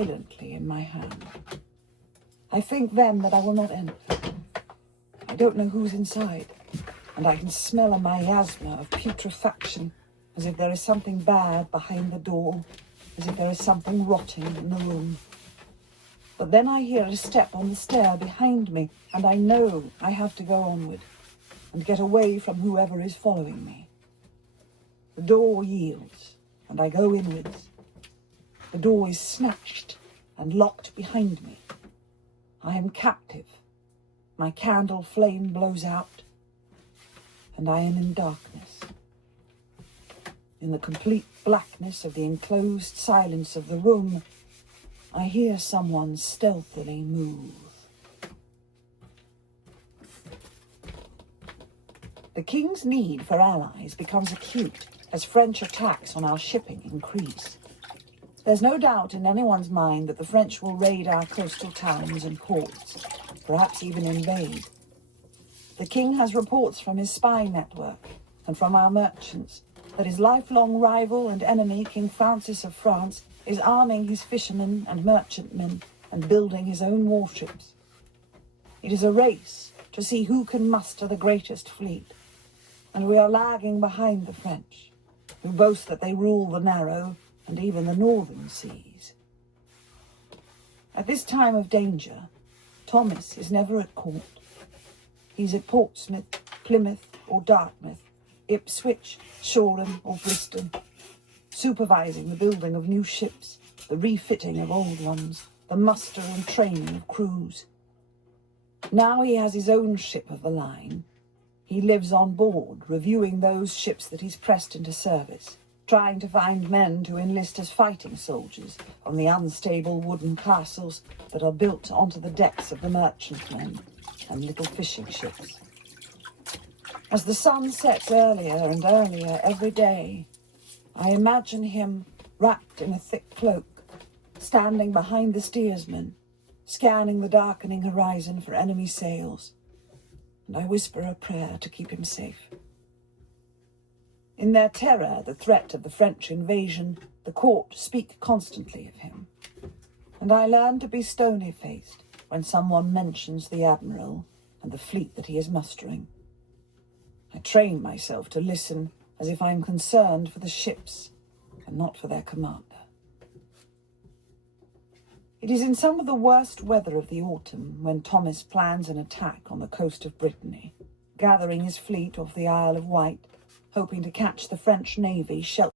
silently in my hand. I think then that I will not enter. I don't know who's inside, and I can smell a miasma of putrefaction, as if there is something bad behind the door, as if there is something rotting in the room. But then I hear a step on the stair behind me, and I know I have to go onward and get away from whoever is following me. The door yields, and I go inwards. The door is snatched and locked behind me. I am captive. My candle flame blows out, and I am in darkness. In the complete blackness of the enclosed silence of the room, I hear someone stealthily move. The king's need for allies becomes acute as French attacks on our shipping increase. There's no doubt in anyone's mind that the French will raid our coastal towns and ports, perhaps even invade. The king has reports from his spy network and from our merchants that his lifelong rival and enemy, King Francis of France, is arming his fishermen and merchantmen and building his own warships. It is a race to see who can muster the greatest fleet, and we are lagging behind the French, who boast that they rule the narrow and even the northern seas. At this time of danger, Thomas is never at court. He's at Portsmouth, Plymouth or Dartmouth, Ipswich, Shoreham or Bristol, supervising the building of new ships, the refitting of old ones, the muster and training of crews. Now he has his own ship of the line. He lives on board, reviewing those ships that he's pressed into service, trying to find men to enlist as fighting soldiers on the unstable wooden castles that are built onto the decks of the merchantmen and little fishing ships. As the sun sets earlier and earlier every day, I imagine him wrapped in a thick cloak, standing behind the steersman, scanning the darkening horizon for enemy sails, and I whisper a prayer to keep him safe. In their terror at the threat of the French invasion, the court speak constantly of him, and I learn to be stony-faced when someone mentions the admiral and the fleet that he is mustering. I train myself to listen as if I am concerned for the ships and not for their commander. It is in some of the worst weather of the autumn when Thomas plans an attack on the coast of Brittany, gathering his fleet off the Isle of Wight, hoping to catch the French navy sheltered